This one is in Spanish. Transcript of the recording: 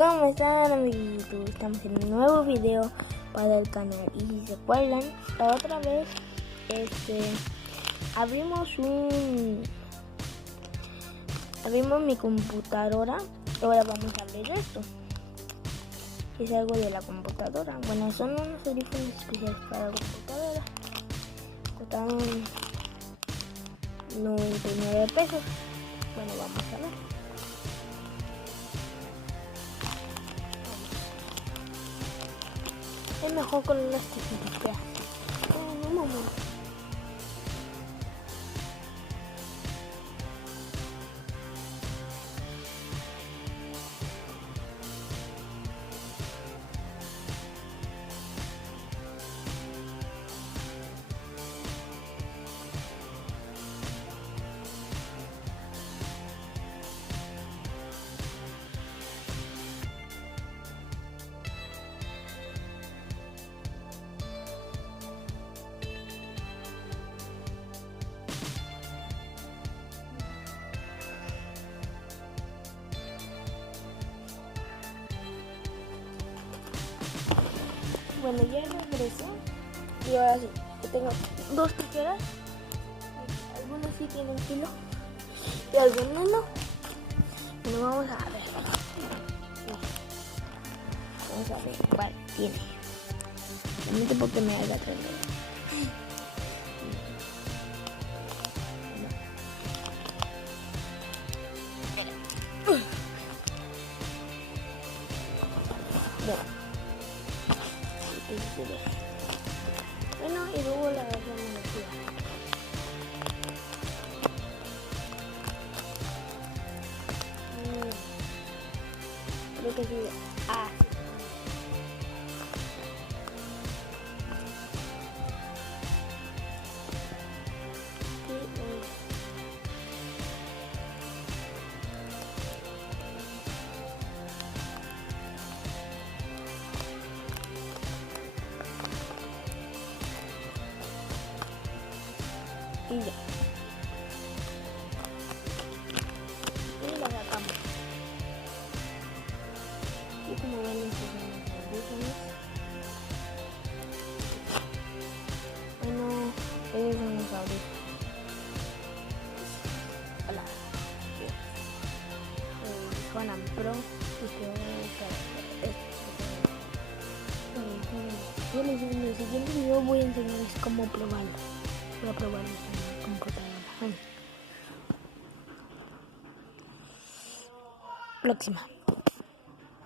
¿Cómo están, amiguitos? Estamos en un nuevo video para el canal. Y si se acuerdan, la otra vez abrimos mi computadora. Ahora vamos a abrir esto. Es algo de la computadora. Bueno, son unos audífonos especiales para la computadora. Costaron 99 pesos. Bueno, vamos a ver. Es mejor con unas tijeras. Un momento. Bueno, ya regresé y ahora sí, yo tengo dos tijeras. Algunas sí tienen filo y algunas no. Bueno, vamos a ver. Vamos a ver cuál tiene. Realmente porque me haga aprender. Bueno, y luego la versión negativa. Creo que sí. Y ya. Y la sacamos. Y como ven, bueno, ellos son los audífonos. Hola. Conan Pro y en el siguiente video voy a enseñarles cómo probarlo. Voy a probarlo en la computadora. Próxima.